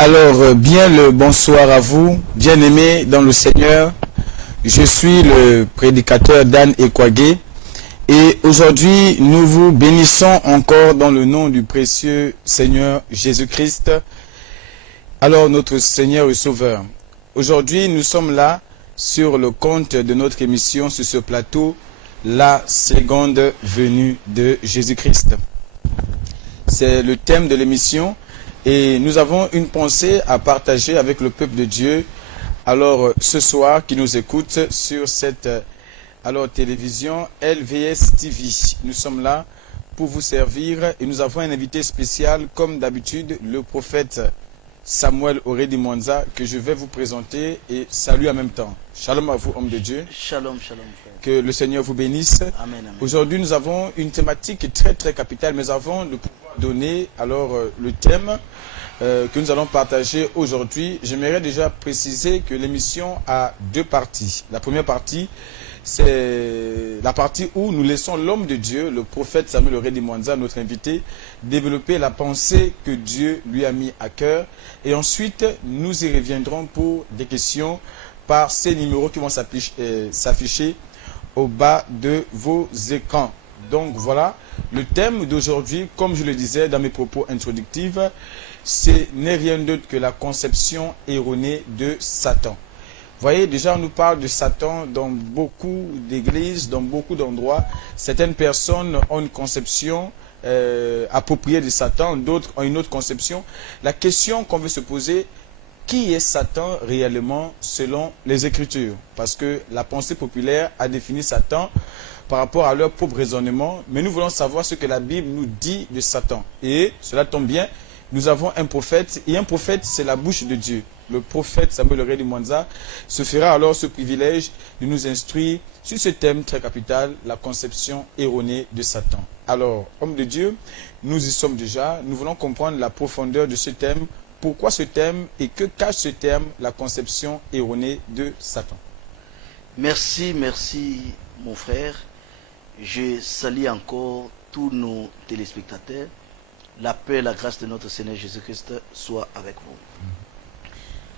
Alors, bien le bonsoir à vous, bien-aimés dans le Seigneur. Je suis le prédicateur Dan Ekwage et aujourd'hui, nous vous bénissons encore dans le nom du précieux Seigneur Jésus-Christ. Alors, notre Seigneur et Sauveur, aujourd'hui, nous sommes là sur le compte de notre émission sur ce plateau, la seconde venue de Jésus-Christ. C'est le thème de l'émission. Et nous avons une pensée à partager avec le peuple de Dieu. Alors, ce soir, qui nous écoute sur cette télévision LVS TV. Nous sommes là pour vous servir et nous avons un invité spécial, comme d'habitude, le prophète Samuel Oredi-Mwanza, que je vais vous présenter et saluer en même temps. Shalom à vous, homme de Dieu. Shalom, shalom, frère. Que le Seigneur vous bénisse. Amen, amen. Aujourd'hui, nous avons une thématique très capitale, mais avant de pouvoir donner le thème que nous allons partager aujourd'hui, j'aimerais déjà préciser que l'émission a deux parties. La première partie, c'est la partie où nous laissons l'homme de Dieu, le prophète Samuel Oredi-Mwanza, notre invité, développer la pensée que Dieu lui a mis à cœur. Et ensuite, nous y reviendrons pour des questions par ces numéros qui vont s'afficher au bas de vos écrans. Donc voilà, le thème d'aujourd'hui, comme je le disais dans mes propos introductifs, ce n'est rien d'autre que la conception erronée de Satan. Vous voyez, déjà on nous parle de Satan dans beaucoup d'églises, dans beaucoup d'endroits. Certaines personnes ont une conception appropriée de Satan, d'autres ont une autre conception. La question qu'on veut se poser, qui est Satan réellement selon les Écritures? Parce que la pensée populaire a défini Satan par rapport à leur propre raisonnement, mais nous voulons savoir ce que la Bible nous dit de Satan. Et cela tombe bien, nous avons un prophète, et un prophète, c'est la bouche de Dieu. Le prophète Samuel Oredi-Mwanza se fera alors ce privilège de nous instruire sur ce thème très capital, la conception erronée de Satan. Alors, homme de Dieu, nous y sommes déjà, nous voulons comprendre la profondeur de ce thème. Pourquoi ce thème et que cache ce thème, la conception erronée de Satan? Merci mon frère. Je salue encore tous nos téléspectateurs. La paix et la grâce de notre Seigneur Jésus-Christ soit avec vous.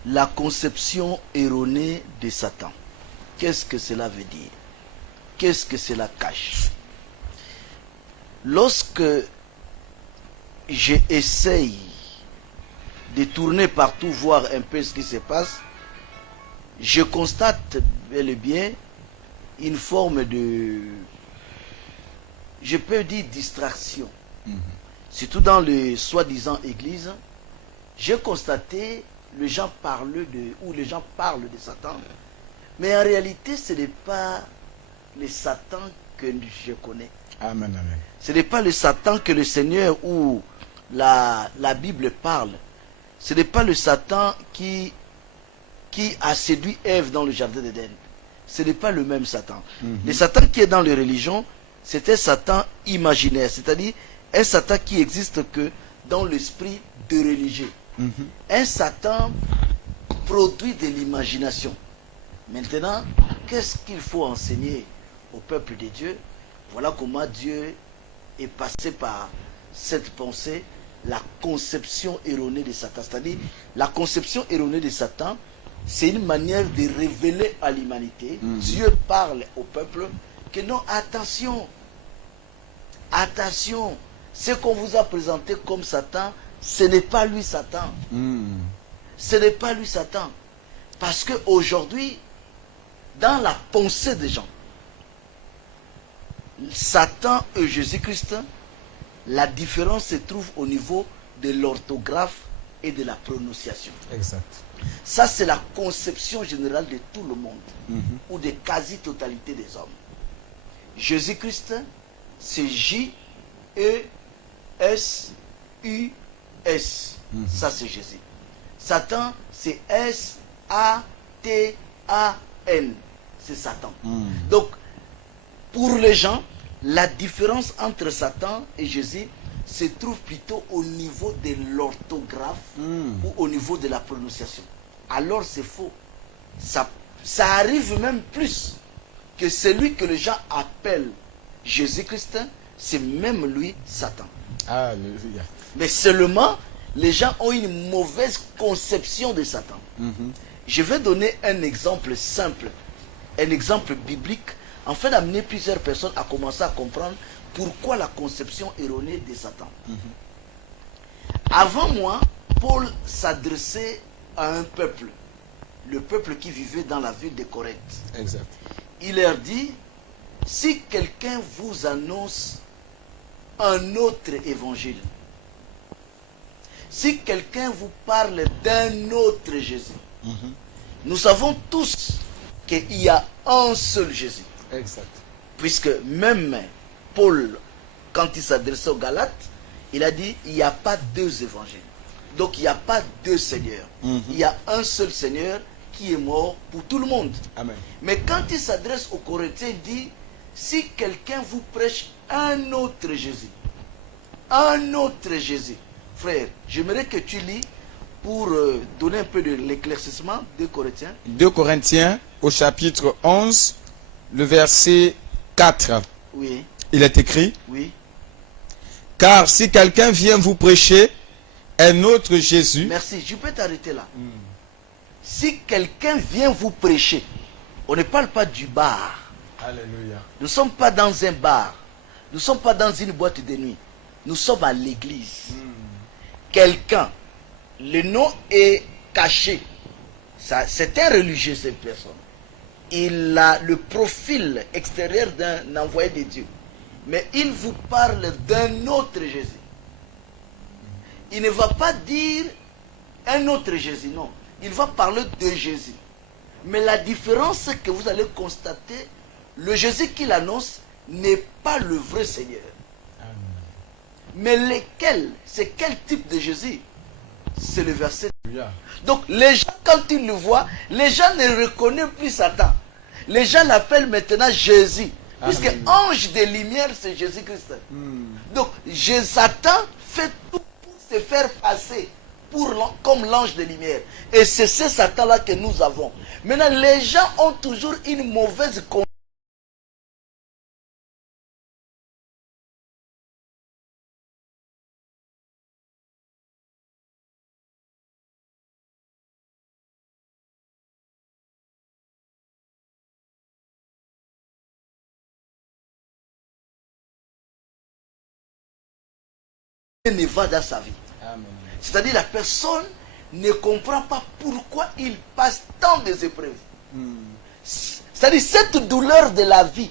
La conception erronée de Satan. Qu'est-ce que cela veut dire? Qu'est-ce que cela cache? Lorsque j'essaye de tourner partout, voir un peu ce qui se passe, je constate bel et bien une forme de, je peux dire, distraction. Surtout dans les soi-disant églises, j'ai constaté les gens parlent de Satan, mais en réalité ce n'est pas le Satan que je connais. Amen, amen. Ce n'est pas le Satan que le Seigneur ou la Bible parle. Ce n'est pas le Satan qui a séduit Ève dans le jardin d'Éden. Ce n'est pas le même Satan. Le Satan qui est dans les religions, c'est un Satan imaginaire, c'est-à-dire un Satan qui existe que dans l'esprit de religieux. Un Satan produit de l'imagination. Maintenant, qu'est-ce qu'il faut enseigner au peuple de Dieu? Voilà comment Dieu est passé par cette pensée, la conception erronée de Satan. C'est-à-dire, la conception erronée de Satan, c'est une manière de révéler à l'humanité. Dieu parle au peuple que non, attention, attention, ce qu'on vous a présenté comme Satan, ce n'est pas lui Satan. Ce n'est pas lui Satan. Parce qu'aujourd'hui, dans la pensée des gens, Satan et Jésus-Christ, la différence se trouve au niveau de l'orthographe et de la prononciation. Exact. Ça, c'est la conception générale de tout le monde, ou de quasi-totalité des hommes. Jésus-Christ, c'est J-E-S-U-S. Ça, c'est Jésus. Satan, c'est S-A-T-A-N. C'est Satan. Donc, pour les gens, la différence entre Satan et Jésus se trouve plutôt au niveau de l'orthographe ou au niveau de la prononciation. Alors c'est faux. Ça arrive même plus que celui que les gens appellent Jésus-Christ, c'est même lui Satan. Alléluia. Mais seulement, les gens ont une mauvaise conception de Satan. Je vais donner un exemple simple, un exemple biblique, afin d'amener plusieurs personnes à commencer à comprendre pourquoi la conception erronée de Satan. Avant moi, Paul s'adressait à un peuple, le peuple qui vivait dans la ville de Corinthe. Exact. Il leur dit, si quelqu'un vous annonce un autre évangile, si quelqu'un vous parle d'un autre Jésus, nous savons tous qu'il y a un seul Jésus. Exact. Puisque même Paul, quand il s'adressait aux Galates, il a dit, il n'y a pas deux évangiles. Donc il n'y a pas deux seigneurs. Il y a un seul Seigneur qui est mort pour tout le monde. Amen. Mais quand il s'adresse aux Corinthiens, il dit, si quelqu'un vous prêche un autre Jésus, frère, j'aimerais que tu lis pour donner un peu de l'éclaircissement de Corinthiens. 2 Corinthiens au chapitre 11, le verset 4. Oui, Il est écrit, oui. car si quelqu'un vient vous prêcher un autre Jésus, Merci, je peux t'arrêter là. Si quelqu'un vient vous prêcher, on ne parle pas du bar. Alléluia. Nous ne sommes pas dans un bar. Nous ne sommes pas dans une boîte de nuit. Nous sommes à l'église. Quelqu'un, le nom est caché. C'est un religieux, cette personne. Il a le profil extérieur d'un envoyé de Dieu. Mais il vous parle d'un autre Jésus. Il ne va pas dire un autre Jésus, non. Il va parler de Jésus. Mais la différence, c'est que vous allez constater, le Jésus qu'il annonce n'est pas le vrai Seigneur. Mais lequel, c'est quel type de Jésus? C'est le verset. Donc les gens, quand ils le voient, les gens ne reconnaissent plus Satan. Les gens l'appellent maintenant Jésus. Puisque ange de lumière, c'est Jésus-Christ. Donc Satan fait tout pour se faire passer comme l'ange de lumière. Et c'est ce Satan-là que nous avons. Maintenant, les gens ont toujours une mauvaise conception. Ne va dans sa vie. C'est-à-dire la personne ne comprend pas pourquoi il passe tant des épreuves. C'est-à-dire cette douleur de la vie,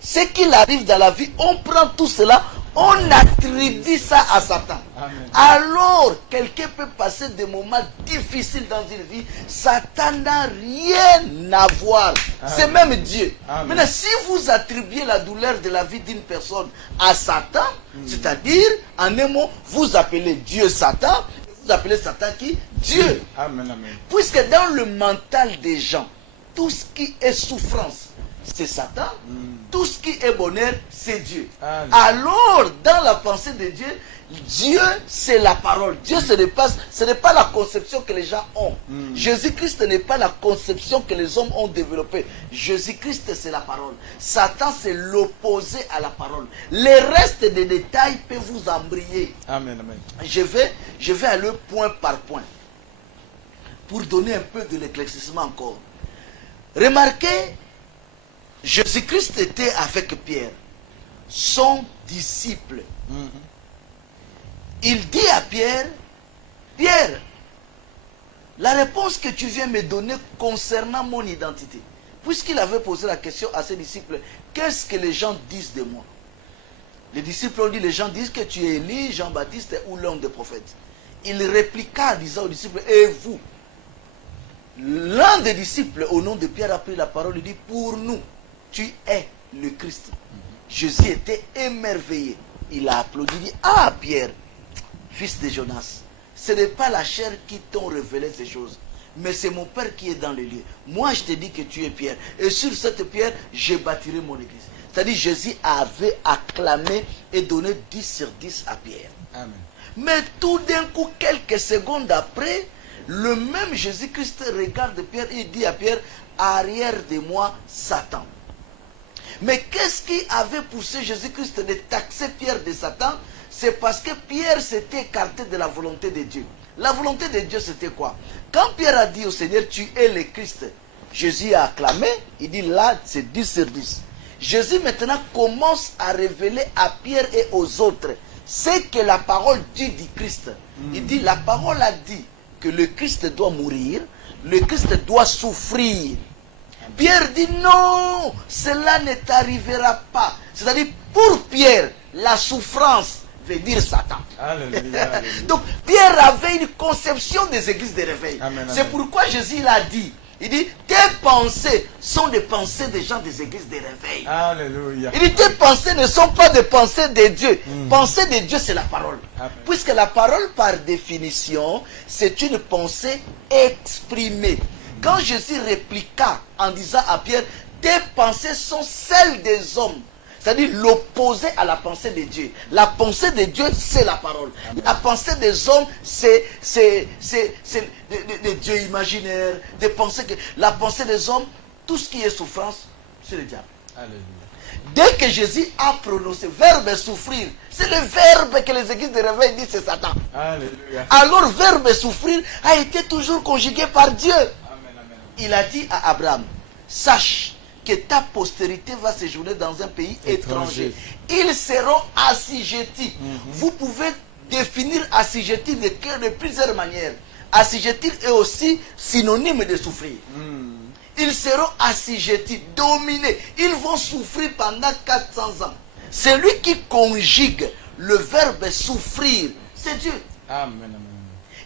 ce qu'il arrive dans la vie, on prend tout cela, on attribue ça à Satan. Amen. Alors, quelqu'un peut passer des moments difficiles dans une vie, Satan n'a rien à voir. C'est même Dieu. Amen. Maintenant, si vous attribuez la douleur de la vie d'une personne à Satan, c'est-à-dire, en un mot, vous appelez Dieu Satan, vous appelez Satan qui? Dieu. Amen, amen. Puisque dans le mental des gens, tout ce qui est souffrance, c'est Satan. Tout ce qui est bonheur, c'est Dieu. Amen. Alors, dans la pensée de Dieu, Dieu, c'est la parole. Dieu, ce n'est pas la conception que les gens ont. Jésus-Christ n'est pas la conception que les hommes ont développée. Jésus-Christ, c'est la parole. Satan, c'est l'opposé à la parole. Les restes des détails peuvent vous embrayer. Amen, amen. Je vais aller point par point pour donner un peu de l'éclaircissement encore. Remarquez, Jésus-Christ était avec Pierre, son disciple. Il dit à Pierre, Pierre, la réponse que tu viens me donner concernant mon identité, puisqu'il avait posé la question à ses disciples, qu'est-ce que les gens disent de moi? Les disciples ont dit, les gens disent que tu es Élie, Jean-Baptiste ou l'un des prophètes. Il répliqua en disant aux disciples, et vous? L'un des disciples, au nom de Pierre, a pris la parole et dit, pour nous, tu es le Christ. Jésus était émerveillé. Il a applaudi, il dit, ah Pierre, fils de Jonas, ce n'est pas la chair qui t'ont révélé ces choses, mais c'est mon Père qui est dans le lieu. Moi, je te dis que tu es Pierre, et sur cette pierre, je bâtirai mon église. C'est-à-dire, Jésus avait acclamé et donné 10 sur 10 à Pierre. Amen. Mais tout d'un coup, quelques secondes après, le même Jésus-Christ regarde Pierre et dit à Pierre, arrière de moi, Satan. Mais qu'est-ce qui avait poussé Jésus-Christ de taxer Pierre de Satan? c'est parce que Pierre s'était écarté de la volonté de Dieu. La volonté de Dieu, c'était quoi? Quand Pierre a dit au Seigneur, tu es le Christ, Jésus a acclamé, il dit là, c'est 10 sur 10. Jésus maintenant commence à révéler à Pierre et aux autres ce que la parole dit du Christ. Il dit, la parole a dit que le Christ doit mourir, le Christ doit souffrir. Pierre dit non, cela ne t'arrivera pas. C'est-à-dire, pour Pierre, la souffrance veut dire Satan. Alléluia, alléluia. Donc, Pierre avait une conception des églises de réveil. Amen, amen. C'est pourquoi Jésus l'a dit. Il dit, tes pensées sont des pensées des gens des églises de réveil. Alléluia. Il dit, tes pensées ne sont pas des pensées de Dieu. Pensée de Dieu, c'est la parole. Amen. Puisque la parole, par définition, c'est une pensée exprimée. Quand Jésus répliqua en disant à Pierre, tes pensées sont celles des hommes. C'est-à-dire l'opposé à la pensée de Dieu. La pensée de Dieu, c'est la parole. Amen. La pensée des hommes, c'est des dieux imaginaires, des pensées que... La pensée des hommes, tout ce qui est souffrance, c'est le diable. Alléluia. Dès que Jésus a prononcé verbe souffrir, c'est le verbe que les églises de réveil disent, c'est Satan. Alléluia. Alors verbe souffrir a été toujours conjugué par Dieu. Amen, amen. Il a dit à Abraham, sache que ta postérité va séjourner dans un pays étranger. Ils seront assujettis. Vous pouvez définir assujetti de plusieurs manières. Assujetti est aussi synonyme de souffrir. Ils seront assujettis, dominés. Ils vont souffrir pendant 400 ans. Celui qui conjugue le verbe souffrir, c'est Dieu. Amen, amen.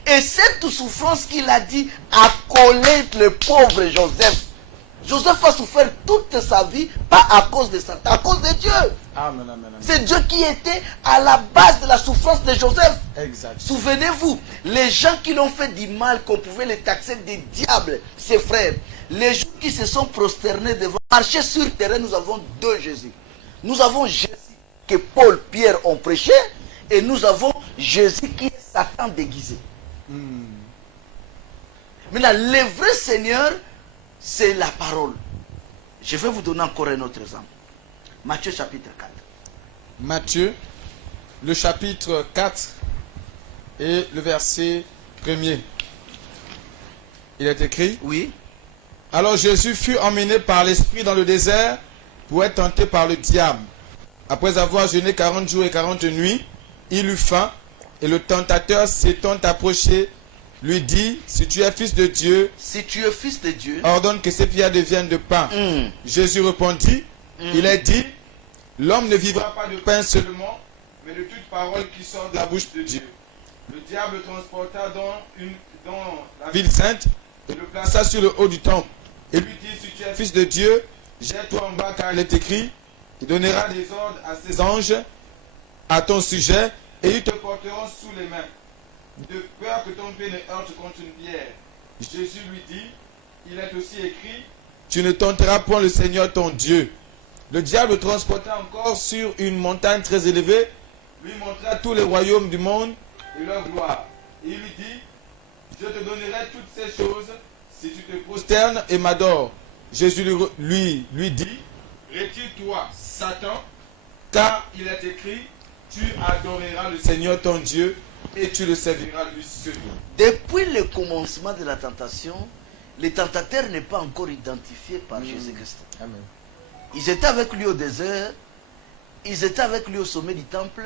Et cette souffrance qu'il a dit a collé le pauvre Joseph. Joseph a souffert toute sa vie, pas à cause de Satan, à cause de Dieu. Amen, amen, amen. C'est Dieu qui était à la base de la souffrance de Joseph. Exact. Souvenez-vous, les gens qui l'ont fait du mal, qu'on pouvait les taxer des diables, ses frères, les gens qui se sont prosternés devant, marcher sur terrain, nous avons deux Jésus. Nous avons Jésus que Paul, Pierre ont prêché, et nous avons Jésus qui est Satan déguisé. Maintenant, le vrai Seigneur, c'est la parole. Je vais vous donner encore un autre exemple. Matthieu chapitre 4. Matthieu, le chapitre 4 et le verset 1er. Il est écrit, Oui. alors Jésus fut emmené par l'Esprit dans le désert pour être tenté par le diable. Après avoir jeûné 40 jours et 40 nuits, il eut faim, et le tentateur s'étant approché, lui dit, si tu es fils de Dieu, Si tu es fils de Dieu, ordonne que ces pierres deviennent de pain. Jésus répondit, il est dit, l'homme ne vivra pas de pain seulement, mais de toute parole qui sort de la bouche de Dieu. Le diable le transporta dans la ville sainte et le plaça sur le haut du temple. Et lui dit, si tu es fils de Dieu, jette-toi en bas car il est écrit, il donnera des ordres à ses anges à ton sujet et ils te porteront sous les mains, de peur que ton pied ne heurte contre une pierre. Jésus lui dit, il est aussi écrit, tu ne tenteras point le Seigneur ton Dieu. Le diable le transporta encore sur une montagne très élevée, lui montra tous les royaumes du monde et leur gloire. Et il lui dit, je te donnerai toutes ces choses si tu te prosternes et m'adores. Jésus lui dit, retire-toi, Satan, car il est écrit, tu adoreras le Seigneur ton Dieu et tu le serviras lui seul. depuis le commencement de la tentation, le tentateur n'est pas encore identifié par Jésus-Christ. Amen. Ils étaient avec lui au désert, ils étaient avec lui au sommet du temple.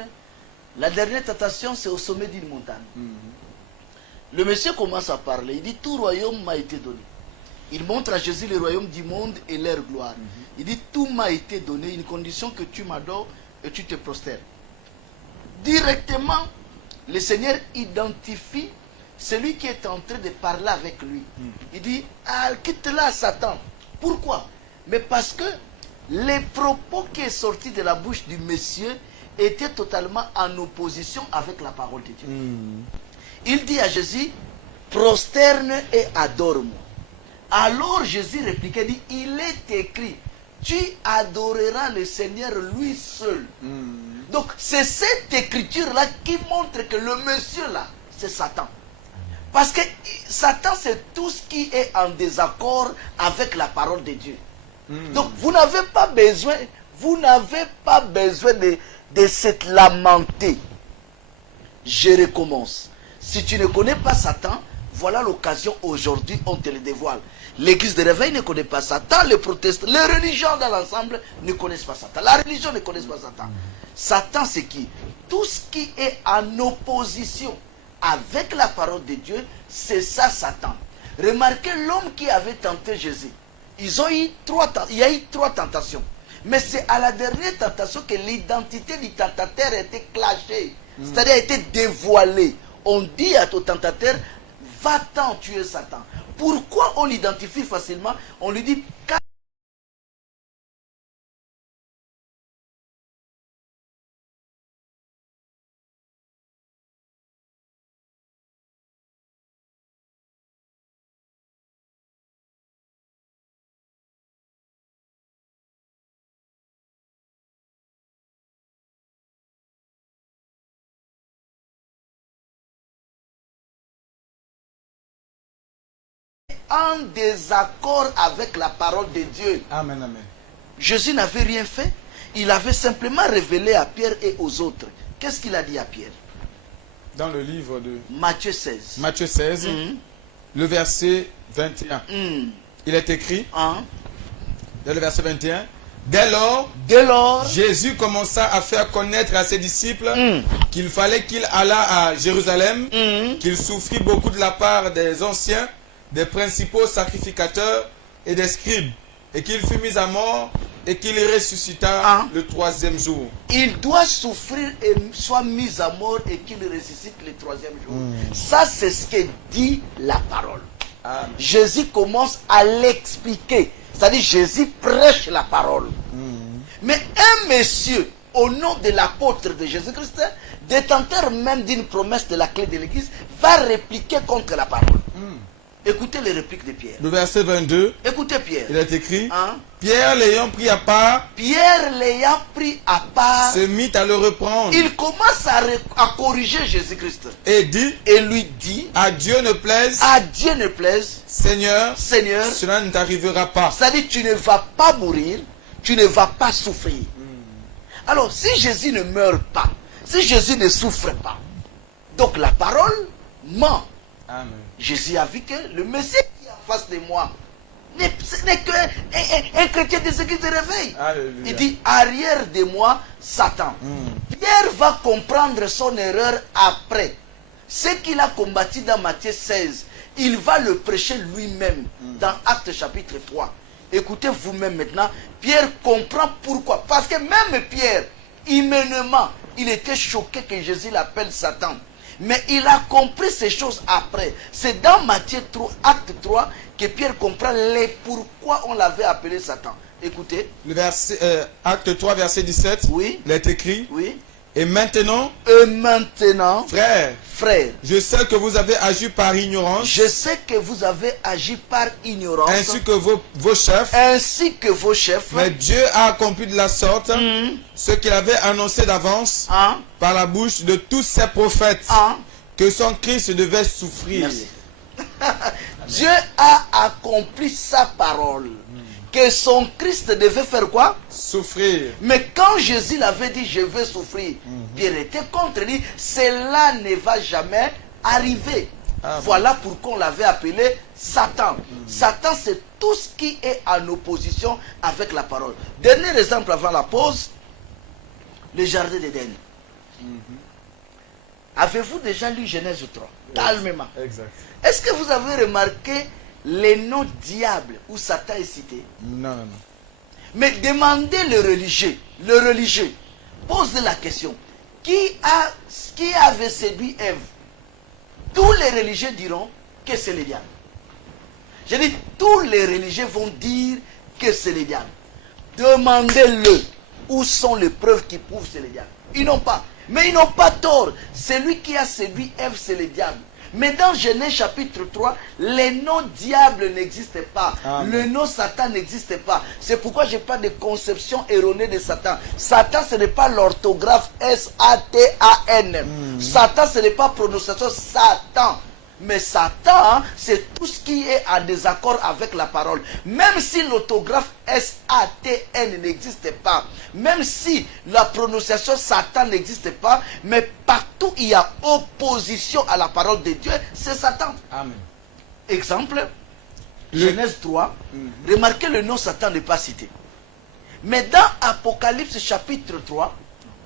La dernière tentation, c'est au sommet d'une montagne. Le monsieur commence à parler, il dit, tout royaume m'a été donné. Il montre à Jésus le royaume du monde et leur gloire. Il dit, tout m'a été donné, une condition que tu m'adores et tu te prosternes. Directement, le Seigneur identifie celui qui est en train de parler avec lui. Il dit, ah, quitte-la, Satan. Pourquoi? Mais parce que les propos qui sont sortis de la bouche du monsieur étaient totalement en opposition avec la parole de Dieu. Il dit à Jésus, prosterne et adore-moi. Alors Jésus répliquait, dit, il est écrit, tu adoreras le Seigneur lui seul. Donc c'est cette écriture-là qui montre que le monsieur-là, c'est Satan. Parce que Satan, c'est tout ce qui est en désaccord avec la parole de Dieu. Donc vous n'avez pas besoin de se lamenter. je recommence. Si tu ne connais pas Satan, voilà l'occasion aujourd'hui, on te le dévoile. L'église de réveil ne connaît pas Satan, les protestants, les religions dans l'ensemble ne connaissent pas Satan. La religion ne connaît pas Satan. Satan, c'est qui? Tout ce qui est en opposition avec la parole de Dieu, c'est ça Satan. Remarquez l'homme qui avait tenté Jésus. Il y a eu trois tentations. Mais c'est à la dernière tentation que l'identité du tentateur a été clashée. C'est-à-dire a été dévoilée. On dit à ton tentateur, va-t'en tuer Satan. Pourquoi on l'identifie facilement? On lui dit, en désaccord avec la parole de Dieu. Amen, amen. Jésus n'avait rien fait. Il avait simplement révélé à Pierre et aux autres. Qu'est-ce qu'il a dit à Pierre? Dans le livre de Matthieu 16. Matthieu 16, le verset 21. Il est écrit, Hein? dans le verset 21, dès lors, Jésus commença à faire connaître à ses disciples qu'il fallait qu'il allât à Jérusalem, qu'il souffrit beaucoup de la part des anciens, des principaux sacrificateurs et des scribes, et qu'il fut mis à mort et qu'il ressuscita le troisième jour. Il doit souffrir et soit mis à mort et qu'il ressuscite le troisième jour. Ça, c'est ce que dit la parole. Amen. Jésus commence à l'expliquer. C'est-à-dire, Jésus prêche la parole. Mais un monsieur, au nom de l'apôtre de Jésus-Christ, détenteur même d'une promesse de la clé de l'église, va répliquer contre la parole. Écoutez les répliques de Pierre. Le verset 22, Écoutez Pierre. il est écrit, Hein? Pierre l'ayant pris à part, Pierre l'ayant pris à part, se mit à le reprendre il commence à corriger Jésus-Christ. et dit, Et lui dit, à Dieu ne plaise, à Dieu ne plaise, Seigneur, Seigneur, cela ne t'arrivera pas. c'est-à-dire tu ne vas pas mourir, tu ne vas pas souffrir. Alors si Jésus ne meurt pas, si Jésus ne souffre pas, donc la parole ment. Amen. Jésus a vu que le Messie qui est en face de moi n'est qu'un chrétien des églises de réveil. Alléluia. Il dit, arrière de moi, Satan. Pierre va comprendre son erreur après. Ce qu'il a combattu dans Matthieu 16, il va le prêcher lui-même dans Actes chapitre 3. Écoutez vous-même maintenant, Pierre comprend pourquoi. Parce que même Pierre, humainement, il était choqué que Jésus l'appelle Satan. Mais il a compris ces choses après. C'est dans Matthieu 3, Acte 3 que Pierre comprend pourquoi on l'avait appelé Satan. Écoutez. Le verset, Acte 3, verset 17, Oui. il est écrit, Oui. et maintenant, Frères, je sais que vous avez agi par ignorance, je sais que vous avez agi par ignorance, ainsi que vos chefs, mais Dieu a accompli de la sorte ce qu'il avait annoncé d'avance hein, par la bouche de tous ses prophètes, hein, que son Christ devait souffrir. merci. Dieu a accompli sa parole. Que son Christ devait faire quoi? Souffrir. Mais quand Jésus l'avait dit, je vais souffrir, Pierre était contre lui. Cela ne va jamais arriver. Ah, voilà pourquoi on l'avait appelé Satan. Satan, c'est tout ce qui est en opposition avec la parole. Dernier exemple avant la pause, le jardin d'Éden. Avez-vous déjà lu Genèse 3? Calmement. Exact. Est-ce que vous avez remarqué les noms diables où Satan est cité? Non. Mais demandez le religieux, posez la question, qui avait séduit Ève? Tous les religieux diront que c'est le diable. Je dis, tous les religieux vont dire que c'est le diable. Demandez-le, où sont les preuves qui prouvent que c'est le diable? Ils n'ont pas. Mais ils n'ont pas tort. Celui qui a séduit Ève, c'est le diable. Mais dans Genèse chapitre 3, le nom diable n'existe pas. Amen. Le nom Satan n'existe pas. C'est pourquoi je parle de conception erronée de Satan. Satan, ce n'est pas l'orthographe S-A-T-A-N. Satan, ce n'est pas prononciation Satan. Mais Satan, c'est tout ce qui est en désaccord avec la parole. Même si l'autographe S-A-T-N n'existe pas, même si la prononciation Satan n'existe pas, mais partout il y a opposition à la parole de Dieu, c'est Satan. Amen. Exemple, Genèse 3, remarquez le nom Satan n'est pas cité. Mais dans Apocalypse chapitre 3,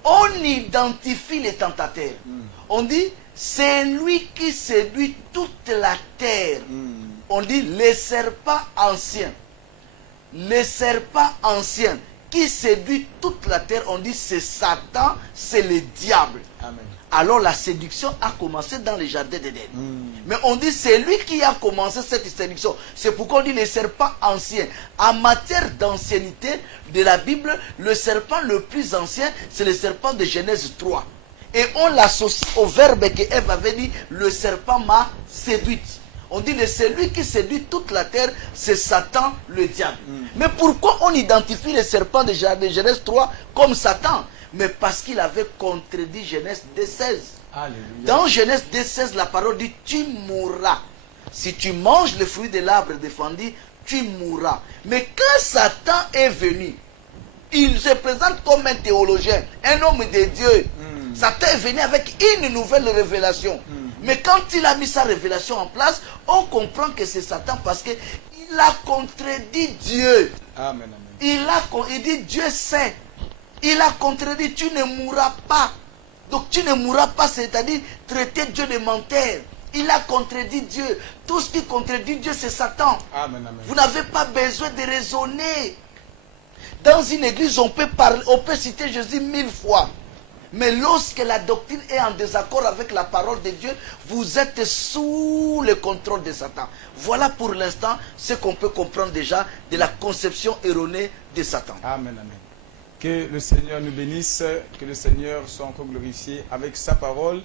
on identifie les tentateurs. On dit, c'est lui qui séduit toute la terre. On dit, les serpents anciens. Les serpents anciens qui séduit toute la terre, on dit, c'est Satan, c'est le diable. Amen. Alors la séduction a commencé dans le jardin d'Éden. Mais on dit c'est lui qui a commencé cette séduction. C'est pourquoi on dit les serpents anciens. En matière d'ancienneté de la Bible, le serpent le plus ancien, c'est le serpent de Genèse 3. Et on l'associe au verbe que Ève avait dit, le serpent m'a séduite. On dit que celui qui séduit toute la terre, c'est Satan, le diable. Mais pourquoi on identifie le serpent de Genèse 3 comme Satan? Mais parce qu'il avait contredit Genèse 2,16. Dans Genèse 2,16, la parole dit, tu mourras. Si tu manges le fruit de l'arbre défendu, tu mourras. Mais quand Satan est venu, il se présente comme un théologien, un homme de Dieu. Satan est venu avec une nouvelle révélation. Mais quand il a mis sa révélation en place, on comprend que c'est Satan parce qu'il a contredit Dieu. Amen, Il dit Dieu sait. Il a contredit, tu ne mourras pas. Donc tu ne mourras pas, c'est-à-dire traiter Dieu de menteur. Il a contredit Dieu. Tout ce qui contredit Dieu, c'est Satan. Amen. Vous n'avez pas besoin de raisonner. Dans une église, on peut citer Jésus 1000 fois. Mais lorsque la doctrine est en désaccord avec la parole de Dieu, vous êtes sous le contrôle de Satan. Voilà pour l'instant ce qu'on peut comprendre déjà de la conception erronée de Satan. Amen. Que le Seigneur nous bénisse, que le Seigneur soit encore glorifié avec sa parole.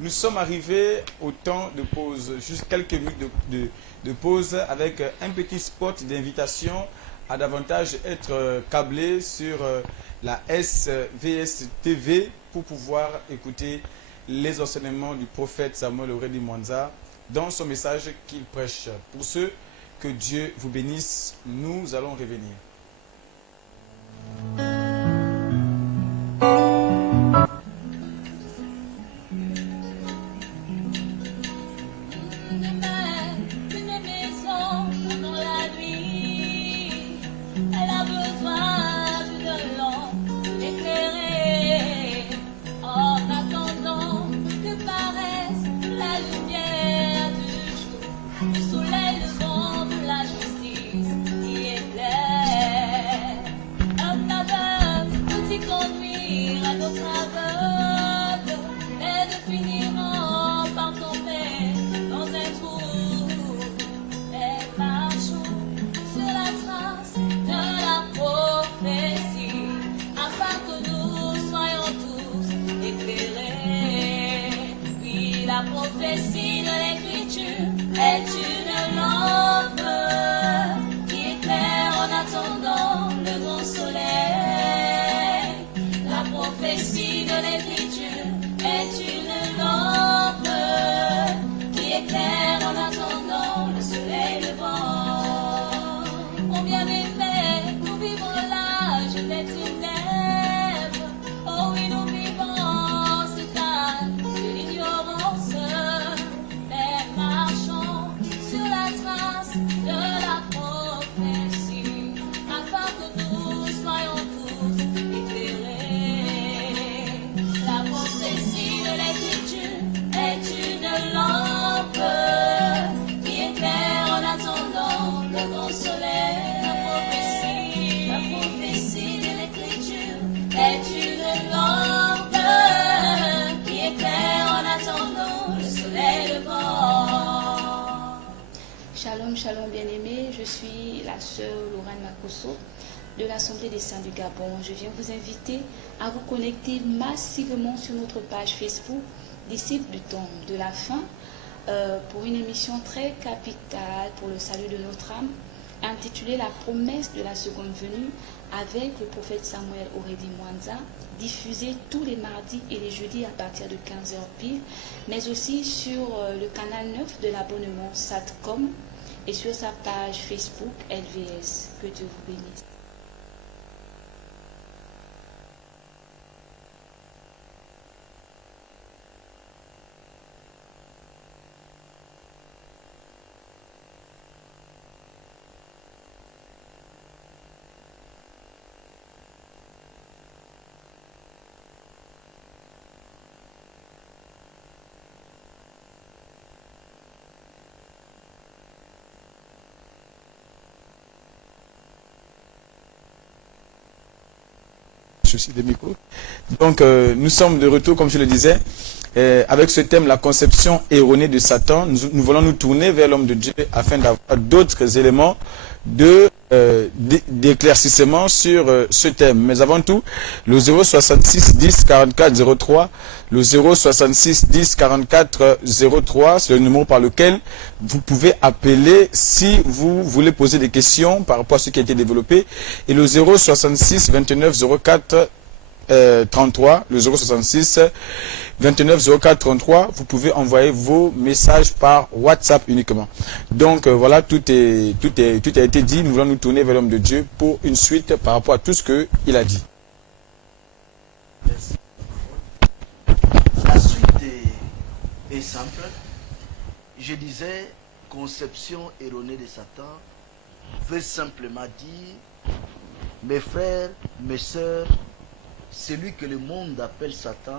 Nous sommes arrivés au temps de pause, juste quelques minutes de pause avec un petit spot d'invitation à davantage être câblé sur la SVS TV pour pouvoir écouter les enseignements du prophète Samuel Aurélie Mwanza dans son message qu'il prêche. Pour ceux, que Dieu vous bénisse, nous allons revenir. Shalom bien-aimés, je suis la sœur Laurane Makosso de l'Assemblée des Saints du Gabon. Je viens vous inviter à vous connecter massivement sur notre page Facebook Disciples du temps de la fin pour une émission très capitale pour le salut de notre âme. intitulé La promesse de la seconde venue avec le prophète Samuel Aurélie Mwanza, diffusé tous les mardis et les jeudis à partir de 15h pile, mais aussi sur le canal 9 de l'abonnement Satcom et sur sa page Facebook LVS. Que Dieu vous bénisse. Souci des micros. Donc, nous sommes de retour, comme je le disais, avec ce thème, la conception erronée de Satan. Nous voulons nous tourner vers l'homme de Dieu afin d'avoir d'autres éléments d'éclaircissement sur ce thème. Mais avant tout, le 066 10 44 03, le 066 10 44 03, c'est le numéro par lequel vous pouvez appeler si vous voulez poser des questions par rapport à ce qui a été développé. Et le 066 29 04 33, le 066 29 04 33, vous pouvez envoyer vos messages par WhatsApp uniquement. Donc voilà, tout a été dit. Nous voulons nous tourner vers l'homme de Dieu pour une suite par rapport à tout ce qu'il a dit. Merci. La suite est simple. Je disais, conception erronée de Satan veut simplement dire, mes frères, mes sœurs, celui que le monde appelle Satan,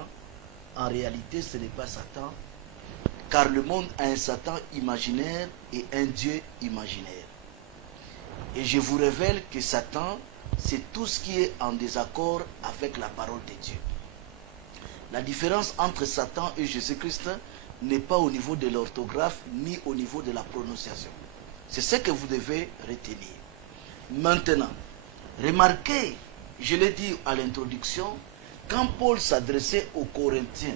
en réalité ce n'est pas Satan, car le monde a un Satan imaginaire et un Dieu imaginaire. Et je vous révèle que Satan, c'est tout ce qui est en désaccord avec la parole de Dieu. La différence entre Satan et Jésus-Christ n'est pas au niveau de l'orthographe ni au niveau de la prononciation. C'est ce que vous devez retenir. Maintenant, remarquez, je l'ai dit à l'introduction, quand Paul s'adressait aux Corinthiens,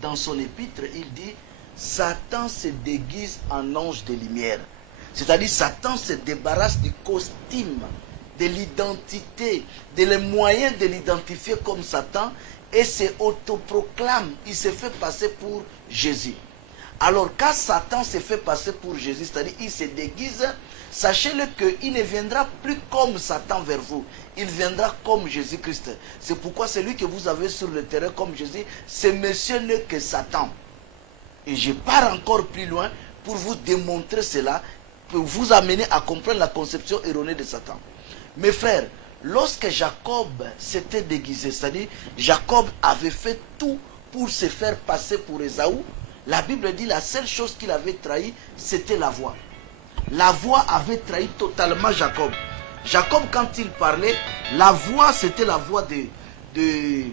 dans son épître, il dit « Satan se déguise en ange de lumière ». C'est-à-dire Satan se débarrasse du costume, de l'identité, des moyens de l'identifier comme Satan et se autoproclame, il se fait passer pour Jésus. Alors quand Satan se fait passer pour Jésus, c'est-à-dire il se déguise, sachez-le qu'il ne viendra plus comme Satan vers vous. Il viendra comme Jésus-Christ. C'est pourquoi celui que vous avez sur le terrain comme Jésus, ce monsieur n'est que Satan. Et je pars encore plus loin pour vous démontrer cela, pour vous amener à comprendre la conception erronée de Satan. Mes frères, lorsque Jacob s'était déguisé, c'est-à-dire Jacob avait fait tout pour se faire passer pour Ésaü, la Bible dit la seule chose qu'il avait trahi, c'était la voix. La voix avait trahi totalement Jacob. Jacob, quand il parlait, la voix, c'était la voix de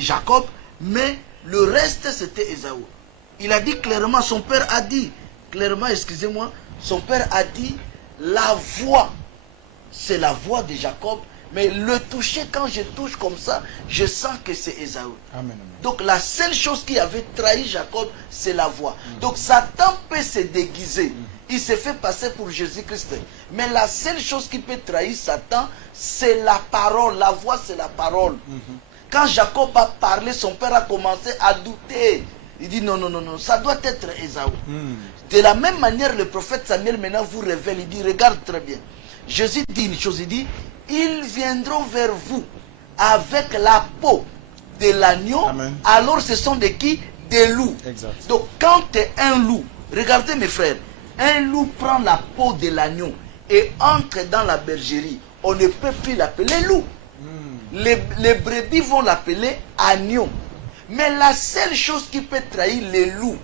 Jacob, mais le reste, c'était Ésaü. Il a dit clairement, son père a dit, clairement, excusez-moi, son père a dit, la voix, c'est la voix de Jacob, mais le toucher, quand je touche comme ça, je sens que c'est Ésaü. Amen. Donc la seule chose qui avait trahi Jacob, c'est la voix. Donc Satan peut se déguiser. Il se fait passer pour Jésus-Christ. Mais la seule chose qui peut trahir Satan, c'est la parole. La voix, c'est la parole. Quand Jacob a parlé, son père a commencé à douter. Il dit non, non, non, non, ça doit être Ésaü. De la même manière, le prophète Samuel maintenant vous révèle, il dit, regarde très bien. Jésus dit une chose, il dit, ils viendront vers vous avec la peau de l'agneau. Alors ce sont des qui? Des loups. Exact. Donc quand tu es un loup, regardez mes frères, un loup prend la peau de l'agneau et entre dans la bergerie. On ne peut plus l'appeler loup. Les brebis vont l'appeler agneau. Mais la seule chose qui peut trahir les loups,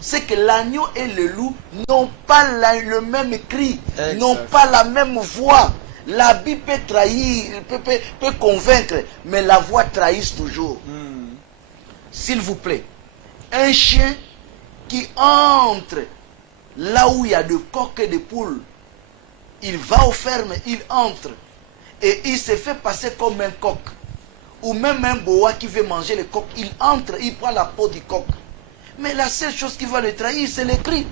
c'est que l'agneau et le loup n'ont pas le même cri, n'ont pas la même voix. La Bible peut trahir, peut convaincre, mais la voix trahit toujours. S'il vous plaît, un chien qui entre là où il y a des coqs et des poules, il va aux fermes, il entre et il se fait passer comme un coq. Ou même un boa qui veut manger le coq, il entre, il prend la peau du coq. Mais la seule chose qui va le trahir, c'est le cri.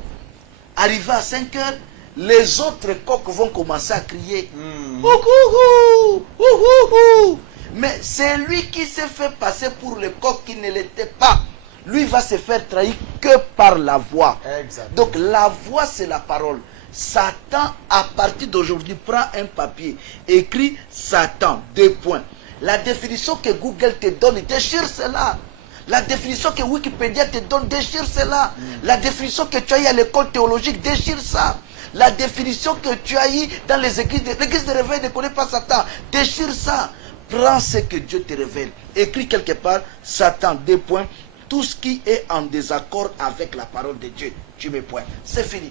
Arrivé à 5 heures, les autres coqs vont commencer à crier. Mm. Ouhouhou, ouhouhou. Mais c'est lui qui s'est fait passer pour le coq qui ne l'était pas. Lui va se faire trahir que par la voix. Exact. Donc la voix, c'est la parole. Satan, à partir d'aujourd'hui, prend un papier, écrit Satan, 2 points. La définition que Google te donne, déchire cela. La définition que Wikipédia te donne, déchire cela. La définition que tu as eu à l'école théologique, déchire ça. La définition que tu as eu dans les églises, l'église de réveil ne connaît pas Satan, déchire ça. Prends ce que Dieu te révèle. Écris quelque part, Satan, 2 points. Tout ce qui est en désaccord avec la parole de Dieu, tu mets point. C'est fini.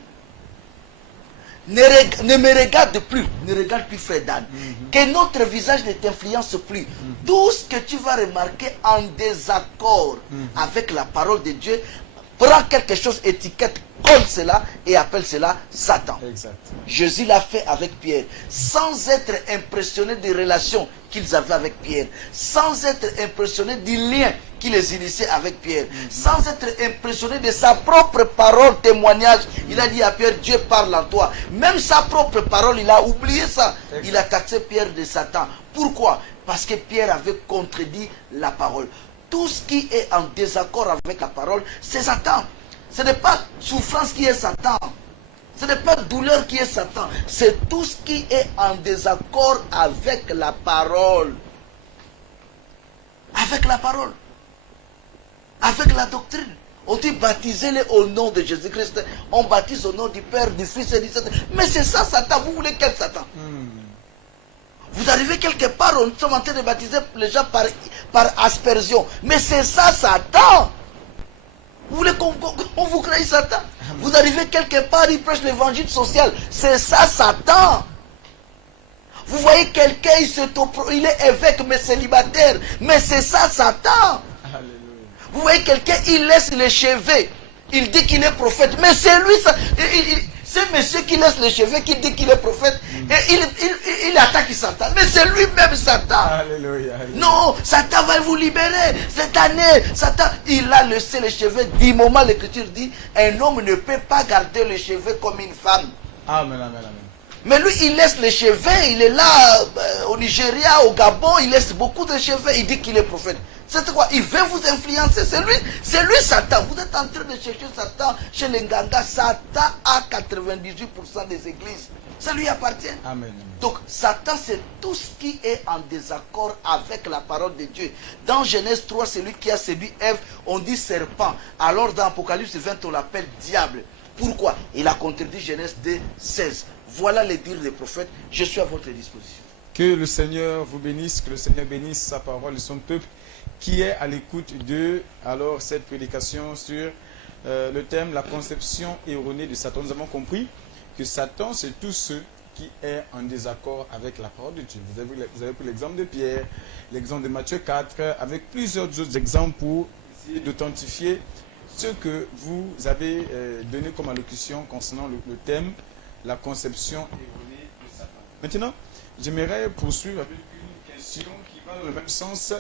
Ne me regarde plus, ne regarde plus frère Dan. Que notre visage ne t'influence plus. Tout ce que tu vas remarquer en désaccord avec la parole de Dieu, prends quelque chose, étiquette, colle cela et appelle cela Satan. Exact. Jésus l'a fait avec Pierre, sans être impressionné des relations qu'ils avaient avec Pierre, sans être impressionné du lien qui les initiait avec Pierre, sans être impressionné de sa propre parole, témoignage. Il a dit à Pierre, Dieu parle en toi. Même sa propre parole, il a oublié ça. Exact. Il a taxé Pierre de Satan. Pourquoi? Parce que Pierre avait contredit la parole. Tout ce qui est en désaccord avec la parole, c'est Satan. Ce n'est pas souffrance qui est Satan. Ce n'est pas douleur qui est Satan. C'est tout ce qui est en désaccord avec la parole. Avec la parole. Avec la doctrine. On dit baptisez-les au nom de Jésus-Christ. On baptise au nom du Père, du Fils et du Saint-Esprit. Mais c'est ça Satan. Vous voulez quel Satan? Vous arrivez quelque part, on est en train de baptiser les gens par aspersion. Mais c'est ça Satan. Vous voulez qu'on vous crée Satan? Vous arrivez quelque part, il prêche l'évangile social. C'est ça Satan. Vous voyez quelqu'un, il est évêque mais célibataire. Mais c'est ça Satan. Alléluia. Vous voyez quelqu'un, il laisse les cheveux. Il dit qu'il est prophète. Mais c'est lui, c'est monsieur qui laisse les cheveux, qui dit qu'il est prophète. Et il attaque Satan. Mais c'est lui-même Satan. Alléluia. Alléluia. Non, Satan va vous libérer. Cette année, Satan, il a laissé les cheveux. Du moment, l'Écriture dit, un homme ne peut pas garder les cheveux comme une femme. Amen, amen, amen. Mais lui, il laisse les cheveux. Il est là, au Nigeria, au Gabon, il laisse beaucoup de cheveux. Il dit qu'il est prophète. C'est quoi? Il veut vous influencer. C'est lui Satan. Vous êtes en train de chercher Satan chez les Nganga. Satan a 98% des églises. Ça lui appartient. Amen. Donc Satan, c'est tout ce qui est en désaccord avec la parole de Dieu. Dans Genèse 3, celui qui a séduit Ève, on dit serpent. Alors dans Apocalypse 20, on l'appelle diable. Pourquoi? Il a contredit Genèse 2, 16. Voilà les dires des prophètes. Je suis à votre disposition. Que le Seigneur vous bénisse, que le Seigneur bénisse sa parole et son peuple qui est à l'écoute de cette prédication sur le thème la conception erronée de Satan. Nous avons compris que Satan, c'est tout ce qui est en désaccord avec la parole de Dieu. Vous avez pris l'exemple de Pierre, l'exemple de Matthieu 4, avec plusieurs autres exemples pour essayer d'authentifier ce que vous avez donné comme allocution concernant le thème la conception erronée de Satan. Maintenant, j'aimerais poursuivre avec une question qui va dans le même sens,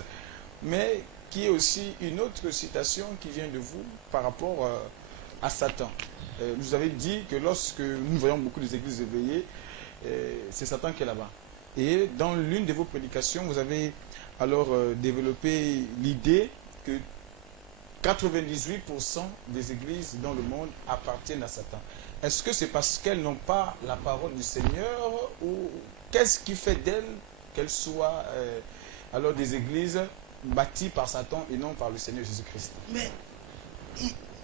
mais qui est aussi une autre citation qui vient de vous par rapport à Satan. Vous avez dit que lorsque nous voyons beaucoup des églises éveillées, c'est Satan qui est là-bas. Et dans l'une de vos prédications, vous avez alors développé l'idée que 98% des églises dans le monde appartiennent à Satan. Est-ce que c'est parce qu'elles n'ont pas la parole du Seigneur ou qu'est-ce qui fait d'elles qu'elles soient alors des églises bâties par Satan et non par le Seigneur Jésus-Christ? Mais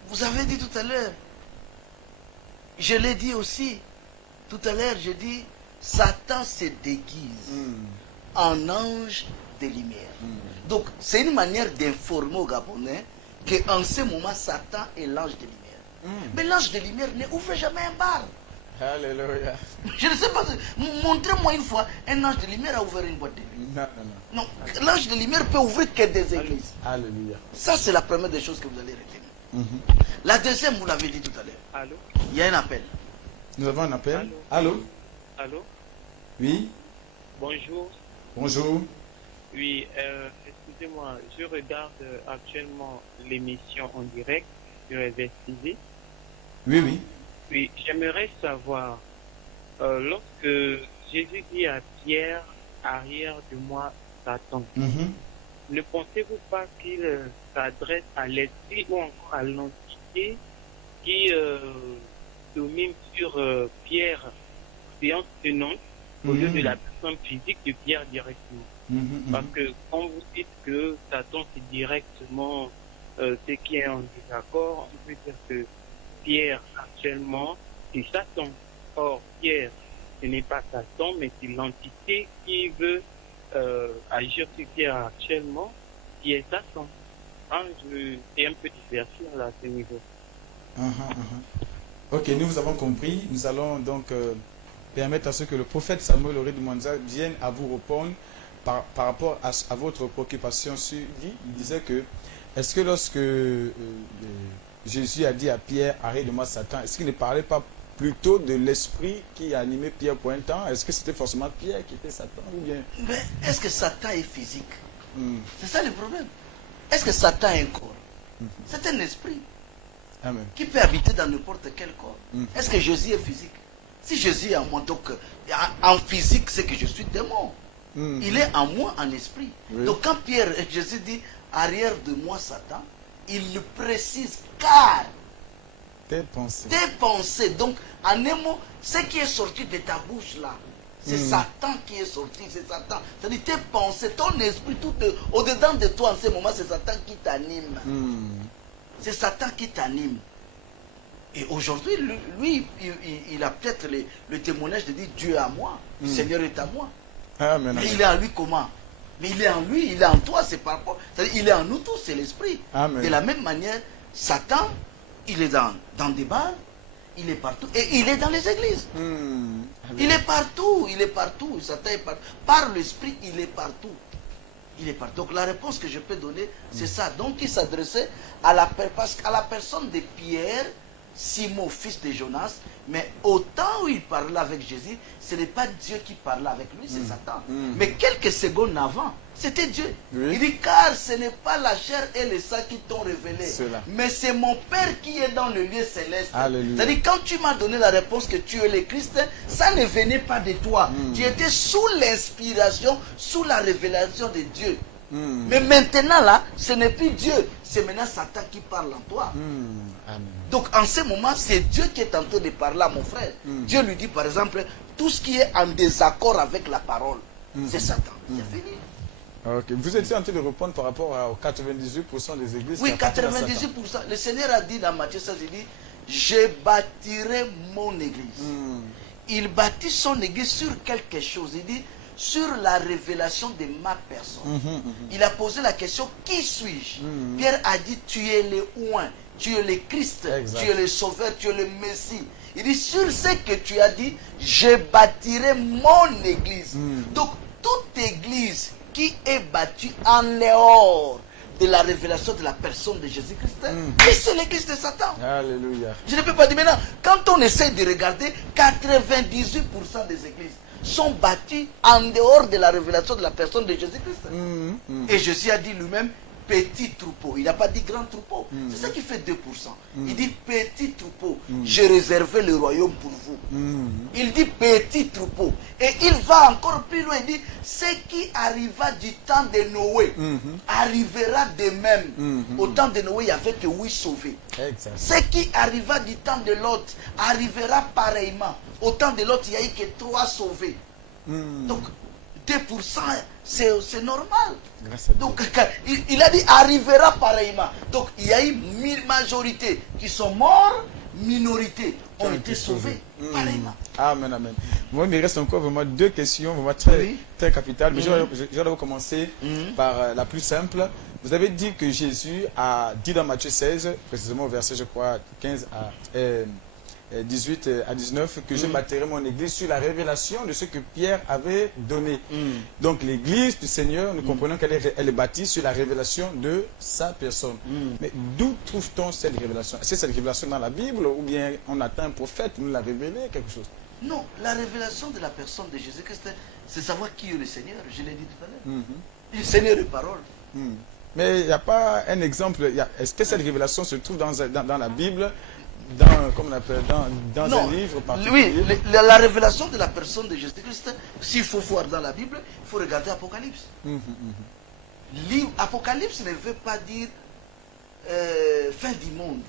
vous avez dit tout à l'heure, je l'ai dit aussi, tout à l'heure, j'ai dit, Satan se déguise en ange de lumière. Donc, c'est une manière d'informer aux Gabonais qu'en ce moment, Satan est l'ange de lumière. Mais l'ange de lumière n'ouvre jamais un bar. Alléluia. Je ne sais pas, montrez-moi une fois, un ange de lumière a ouvert une boîte de nuit. Non, non, non. Non, l'ange de lumière peut ouvrir que des églises. Alléluia. Ça, c'est la première des choses que vous allez retenir. La deuxième, vous l'avez dit tout à l'heure. Allô? Il y a un appel. Nous avons un appel. Allô? Allô? Allô? Oui. Bonjour. Bonjour. Oui, excusez-moi, je regarde actuellement l'émission en direct sur RVS TV. Oui, oui. Oui, j'aimerais savoir, lorsque Jésus dit à Pierre, arrière de moi, Satan, Mhm. ne pensez-vous pas qu'il s'adresse à l'esprit ou encore à l'entité qui domine sur Pierre, séance tenante, au lieu de la personne physique de Pierre directement? Mhm. Parce que quand vous dites que Satan c'est directement ce qui est en désaccord, on peut dire que Pierre actuellement c'est Satan. Or Pierre ce n'est pas Satan mais c'est l'entité qui veut agir sur Pierre actuellement qui est Satan. Hein, c'est un peu difficile là à ce niveau. Ok, nous avons compris. Nous allons donc permettre à ce que le prophète Samuel Auré de Mwanza vienne à vous répondre par rapport à votre préoccupation sur lui. Il disait que, est-ce que lorsque Jésus a dit à Pierre, arrête de moi Satan, est-ce qu'il ne parlait pas plutôt de l'esprit qui a animé Pierre pour un temps? Est-ce que c'était forcément Pierre qui était Satan ou bien... Mais est-ce que Satan est physique? Hmm. C'est ça le problème. Est-ce que Satan a un corps? C'est un esprit Amen. qui peut habiter dans n'importe quel corps. Mhm. Est-ce que Jésus est physique? Si Jésus est en moi, donc en physique, c'est que je suis démon. Hmm. Il est en moi en esprit. Oui. Donc quand Jésus dit arrière de moi Satan, il le précise car Tes pensées. tes pensées, donc en un mot, ce qui est sorti de ta bouche là, c'est Satan qui est sorti, c'est Satan. C'est-à-dire tes pensées, ton esprit, tout au-dedans de toi en ce moment, c'est Satan qui t'anime. Hmm. C'est Satan qui t'anime. Et aujourd'hui, lui, il a peut-être le témoignage de dire Dieu est à moi, le Seigneur est à moi. Amen. Mais Amen. il est en lui comment? Mais il est en lui, il est en toi, c'est par rapport. C'est-à-dire, il est en nous tous, c'est l'esprit. Amen. De la même manière, Satan, il est dans des bars, il est partout. Et il est dans les églises. Hmm. Il est partout, il est partout. Satan est partout. Par l'esprit, il est partout. Il est partout. Donc la réponse que je peux donner, c'est ça. Donc il s'adressait à la personne de Pierre, Simon, fils de Jonas, mais au temps où il parlait avec Jésus, ce n'est pas Dieu qui parlait avec lui, c'est Satan. Mais quelques secondes avant, c'était Dieu. Oui. Il dit, car ce n'est pas la chair et le sang qui t'ont révélé, Cela. mais c'est mon Père qui est dans le lieu céleste. Alléluia. C'est-à-dire, quand tu m'as donné la réponse que tu es le Christ, ça ne venait pas de toi. Tu étais sous l'inspiration, sous la révélation de Dieu. Mais maintenant, là, ce n'est plus Dieu, c'est maintenant Satan qui parle en toi. Amen. Donc, en ce moment, c'est Dieu qui est en train de parler à mon frère. Dieu lui dit, par exemple, tout ce qui est en désaccord avec la parole, c'est Satan. C'est fini. Ok. Vous étiez en train de répondre par rapport aux 98% des églises. Oui, qui appartiennent à Satan. 98%. Le Seigneur a dit dans Matthieu 16, il dit, je bâtirai mon église. Il bâtit son église sur quelque chose. Il dit, sur la révélation de ma personne. Il a posé la question, qui suis-je? Pierre a dit, tu es le oint, tu es le Christ, Exact. tu es le Sauveur, tu es le Messie. Il dit, sur ce que tu as dit, je bâtirai mon église. Donc, toute église qui est bâtie en dehors de la révélation de la personne de Jésus-Christ, et c'est l'église de Satan. Alléluia. Je ne peux pas dire maintenant, quand on essaie de regarder, 98% des églises sont bâties en dehors de la révélation de la personne de Jésus-Christ. Et Jésus a dit lui-même, petit troupeau. Il n'a pas dit grand troupeau. C'est ça qui fait 2%. Il dit petit troupeau. J'ai réservé le royaume pour vous. Il dit petit troupeau. Et il va encore plus loin. Il dit ce qui arriva du temps de Noé arrivera de même. Au temps de Noé, il n'y avait que 8 sauvés. Exact. Ce qui arriva du temps de Lot arrivera pareillement. Au temps de Lot, il n'y a eu que 3 sauvés. Donc, 2%, c'est normal. Grâce à Dieu. Donc, il a dit arrivera pareillement. Donc, il y a eu une majorité qui sont morts, minorité ont été sauvés pareillement. Amen, amen. Moi, il me reste encore vraiment 2 questions vraiment très, Oui. très capitales. Mais je vais commencer par la plus simple. Vous avez dit que Jésus a dit dans Matthieu 16, précisément au verset, je crois, 15 à 18 à 19, que je bâtirai mon église sur la révélation de ce que Pierre avait donné. Donc l'église du Seigneur, nous comprenons qu'elle est bâtie sur la révélation de sa personne. Mais d'où trouve-t-on cette révélation? Est-ce que cette révélation dans la Bible ou bien on attend un prophète nous l'a révélé, quelque chose? Non, la révélation de la personne de Jésus-Christ, c'est savoir qui est le Seigneur. Je l'ai dit tout à l'heure. Le Seigneur est parole. Mais il n'y a pas un exemple. Est-ce que cette révélation se trouve dans la Bible comme on appelle, dans Non. un livre particulier. Oui, la révélation de la personne de Jésus-Christ, s'il faut voir dans la Bible, il faut regarder Apocalypse. Apocalypse ne veut pas dire fin du monde.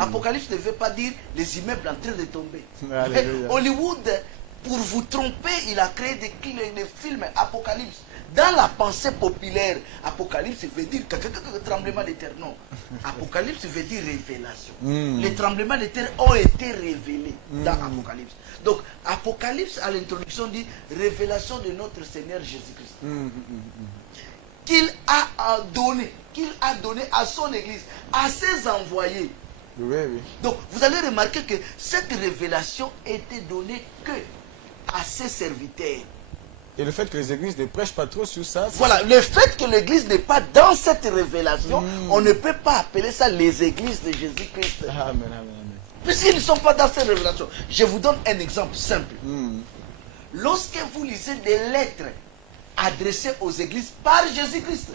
Apocalypse ne veut pas dire les immeubles en train de tomber. Alléluia. Hollywood, pour vous tromper, il a créé des films Apocalypse. Dans la pensée populaire, Apocalypse veut dire tremblement de terre. Non. Apocalypse veut dire révélation. Les tremblements de terre ont été révélés dans Apocalypse. Donc, Apocalypse, à l'introduction, dit révélation de notre Seigneur Jésus-Christ. Qu'il a donné à son Église, à ses envoyés. Oui, oui. Donc, vous allez remarquer que cette révélation était donnée que à ses serviteurs. Et le fait que les églises ne prêchent pas trop sur ça. Voilà, le fait que l'église n'est pas dans cette révélation, on ne peut pas appeler ça les églises de Jésus-Christ. Amen, amen, amen. Puisqu'ils ne sont pas dans cette révélation. Je vous donne un exemple simple. Lorsque vous lisez des lettres adressées aux églises par Jésus-Christ,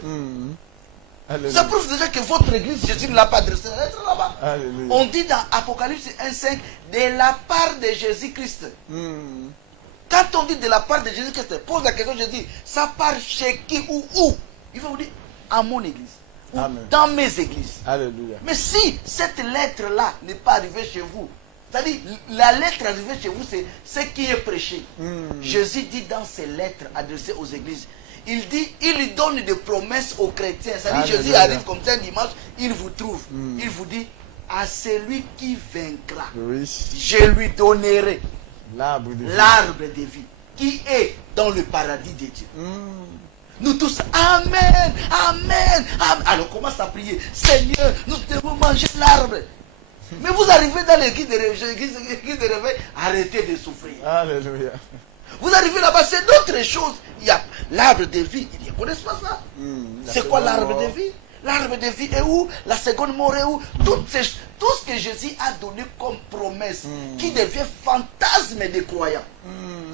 ça prouve déjà que votre église, Jésus ne l'a pas adressé la lettre là-bas. Alléluia. On dit dans Apocalypse 1,5 de la part de Jésus-Christ. Quand on dit de la part de Jésus-Christ, pose la question, je dis, ça part chez qui ou où? Il va vous dire, à mon église. Ou Amen. dans mes églises. Alléluia. Mais si cette lettre-là n'est pas arrivée chez vous, c'est-à-dire la lettre arrivée chez vous, c'est ce qui est prêché. Jésus dit dans ses lettres adressées aux églises, il donne des promesses aux chrétiens. C'est-à-dire Jésus Alléluia. arrive comme ça un dimanche, il vous trouve. Il vous dit, à celui qui vaincra, Oui. je lui donnerai L'arbre de vie. l'arbre de vie qui est dans le paradis de Dieu. Nous tous, Amen, Amen, Amen. Alors commence à prier, Seigneur, nous devons manger l'arbre. Mais vous arrivez dans l'église de réveil, arrêtez de souffrir. Alléluia. Vous arrivez là-bas, c'est d'autres choses. Il y a l'arbre de vie, ils ne connaissent pas ça. C'est quoi l'arbre de vie? L'arbre de vie est où? La seconde mort est où? Tout ce que Jésus a donné comme promesse, qui devient fantasme des croyants.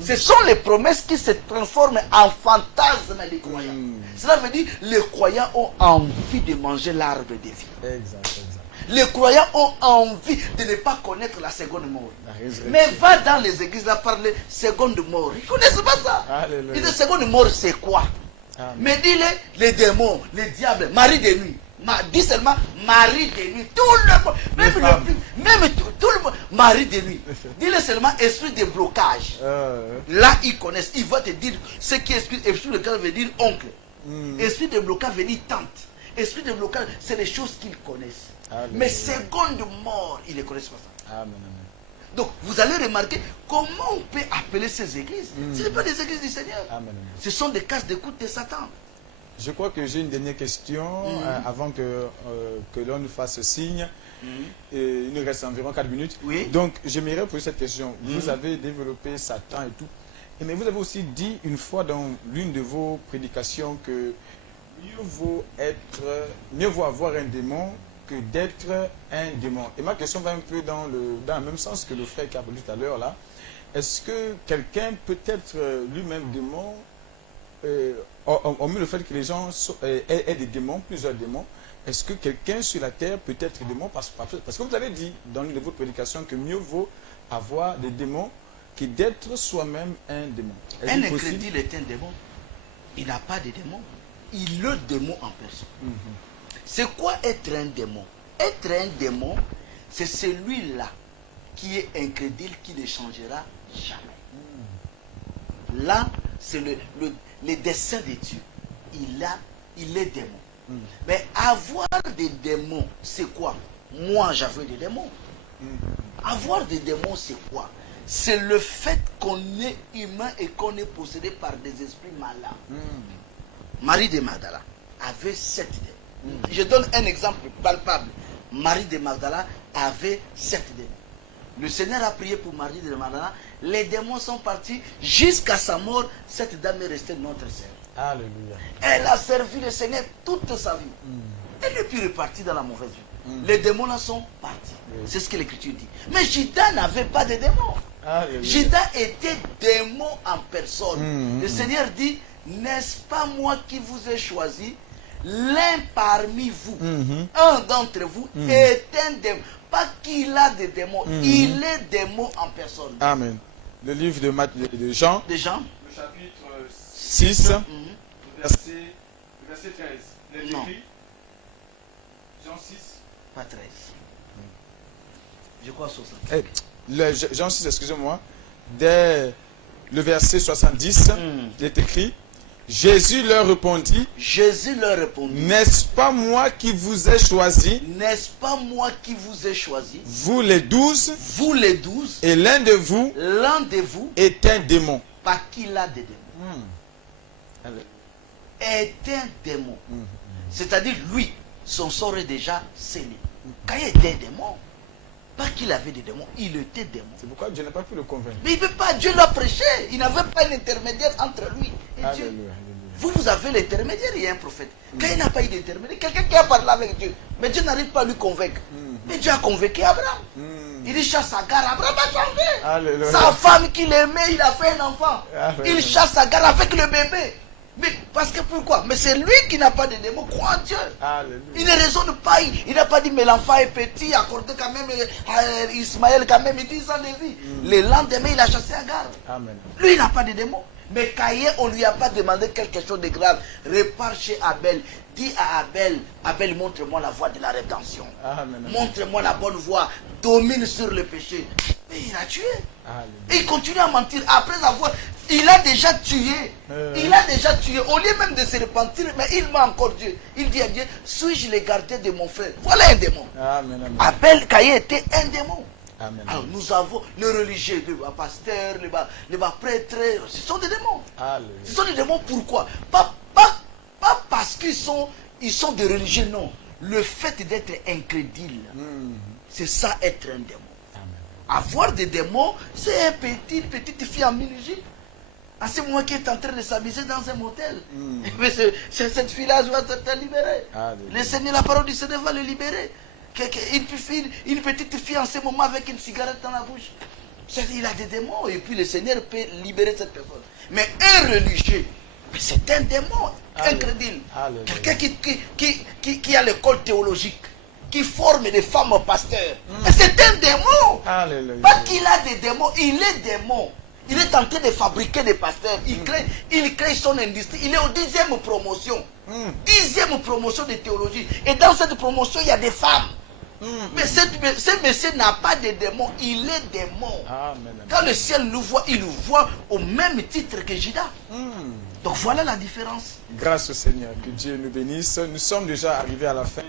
Ce sont les promesses qui se transforment en fantasme des croyants. Cela veut dire que les croyants ont envie de manger l'arbre de vie. Exact, exact. Les croyants ont envie de ne pas connaître la seconde mort. La résurrection. Mais va dans les églises là parler seconde mort. Ils ne connaissent pas ça. Alléluia. Ils disent seconde mort c'est quoi? Amen. Mais dis-les, les démons, les diables, mari de nuit. Dis seulement mari de nuit. Tout le monde, même tout le monde, mari de nuit. Dis-le seulement esprit de blocage. Là, ils connaissent. Ils vont te dire ce qui est esprit de blocage veut dire oncle. Esprit de blocage veut dire tante. Esprit de blocage, c'est les choses qu'ils connaissent. Alléluia. Mais seconde mort, ils ne connaissent pas ça. Amen, amen. Donc, vous allez remarquer comment on peut appeler ces églises. Ce n'est pas des églises du Seigneur. Amen, amen. Ce sont des cases d'écoute de Satan. Je crois que j'ai une dernière question avant que l'on nous fasse signe. Et il nous reste environ 4 minutes. Oui. Donc, j'aimerais poser cette question. Vous avez développé Satan et tout. Mais vous avez aussi dit une fois dans l'une de vos prédications que mieux vaut avoir un démon que d'être un démon. Et ma question va un peu dans le même sens que le frère qui a parlé tout à l'heure là. Est-ce que quelqu'un peut être lui-même démon, hormis le fait que les gens aient des démons, plusieurs démons, est-ce que quelqu'un sur la terre peut être démon parce que vous avez dit dans l'une de vos prédications que mieux vaut avoir des démons que d'être soi-même un démon. Est-ce Un possible? incrédule est un démon. Il n'a pas de démon. Il est le démon en personne. C'est quoi être un démon? Être un démon, c'est celui-là qui est incrédule qui ne changera jamais. Là, c'est le dessein de Dieu. Il est démon. Mais avoir des démons, c'est quoi? Moi, j'avais des démons. Avoir des démons, c'est quoi? C'est le fait qu'on est humain et qu'on est possédé par des esprits malins. Marie de Magdala avait 7 démons. Je donne un exemple palpable. Marie de Magdala avait 7 démons. Le Seigneur a prié pour Marie de Magdala. Les démons sont partis jusqu'à sa mort. Cette dame est restée notre sœur. Alléluia. Elle a servi le Seigneur toute sa vie. Elle n'est plus repartie dans la mauvaise vie. Les démons là sont partis. C'est ce que l'Écriture dit. Mais Judas n'avait pas de démons. Alléluia. Judas était démon en personne. Le Seigneur dit, n'est-ce pas moi qui vous ai choisi? L'un parmi vous, un d'entre vous est un démon. Pas qu'il a des démons, il est démon en personne. Amen. Le livre de Jean, Des gens le chapitre 6, le verset 13. Les Non. écrits, Jean 6. Pas 13. Je crois 60. Jean 6, excusez-moi. Dès le verset 70, il est écrit, Jésus leur répondit, Jésus leur répondit, n'est-ce pas moi qui vous ai choisi, n'est-ce pas moi qui vous ai choisi, vous les 12, vous les 12, et l'un de vous l'un de vous, est un démon. pas qu'il a des démons, est un démon. C'est-à-dire, lui, son sort est déjà scellé. Quand il était démon, pas qu'il avait des démons, il était démon. C'est pourquoi Dieu n'a pas pu le convaincre. Mais il ne peut pas, Dieu l'a prêché. Il n'avait pas un intermédiaire entre lui et Dieu. Alléluia. Vous avez l'intermédiaire, il y a un prophète. Quand il n'a pas eu d'intermédiaire, quelqu'un qui a parlé avec Dieu, mais Dieu n'arrive pas à lui convaincre. Mais Dieu a convaincu Abraham. Il dit chasse Agar, Abraham a changé. Alléluia. Sa femme qu'il aimait, il a fait un enfant. Alléluia. Il chasse Agar avec le bébé. Mais parce que pourquoi? Mais c'est lui qui n'a pas de démon, crois en Dieu. Alléluia. Il ne raisonne pas, il n'a pas dit mais l'enfant est petit, accordez quand même à Ismaël quand même 10 ans de vie. Le lendemain, il a chassé Agar. Amen. Lui, il n'a pas de démon. Mais Caïn, on ne lui a pas demandé quelque chose de grave. Repars chez Abel. Dis à Abel, Abel, montre-moi la voie de la rédemption. Amen. Montre-moi la bonne voie. Domine sur le péché. Mais il a tué. Alléluia. Et il continue à mentir. Après avoir... Il a déjà tué. Il a déjà tué. Au lieu même de se repentir, mais il ment encore Dieu. Il dit à Dieu, suis-je le gardien de mon frère? Voilà un démon. Amen. Amen. Abel, Caïn était un démon. Amen. Alors nous avons les religieux, les pasteurs, les prêtres, ce sont des démons. Alléluia. Ce sont des démons pourquoi? Pas parce qu'ils sont des religieux, non. Le fait d'être incrédule, c'est ça être un démon. Avoir des démons, c'est une petite fille en Égypte. À ce moment qui est en train de s'amuser dans un motel. Mais cette fille-là doit être libérée. Le Seigneur, la parole du Seigneur va le libérer. Une petite fille en ce moment avec une cigarette dans la bouche. Il a des démons et puis le Seigneur peut libérer cette personne. Mais un religieux, c'est un démon incrédule. Quelqu'un qui a l'école théologique, qui forme des femmes pasteurs. C'est un démon. Alléluia. Pas qu'il a des démons, il est démon. Il est en train de fabriquer des pasteurs. Il crée son industrie. Il est aux 10e promotion. 10e promotion de théologie. Et dans cette promotion, il y a des femmes. Mais ce monsieur n'a pas de démons. Il est démon. Amen. Quand le ciel nous voit, il nous voit au même titre que Judas. Donc voilà la différence. Grâce au Seigneur, que Dieu nous bénisse. Nous sommes déjà arrivés à la fin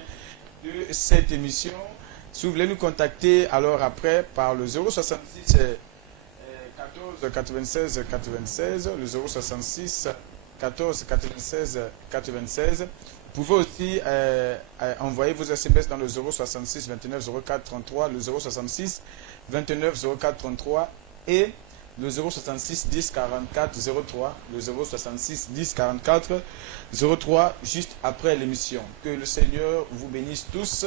de cette émission. Si vous voulez nous contacter, alors après, par le 066 14 96 96, le 066 14 96 96. Vous pouvez aussi envoyer vos SMS dans le 066 29 04 33, le 066 29 04 33 et le 066 10 44 03, le 066 10 44 03, juste après l'émission. Que le Seigneur vous bénisse tous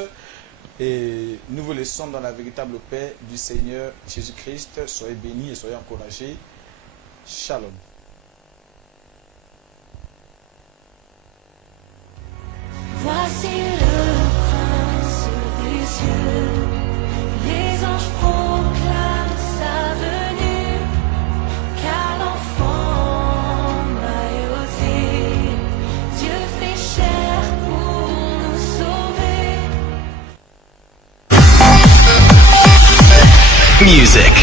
et nous vous laissons dans la véritable paix du Seigneur Jésus-Christ. Soyez bénis et soyez encouragés. Shalom. Voici le prince des cieux, les anges proclament sa venue, car l'enfant m'a ôté, Dieu fait chair pour nous sauver. Music.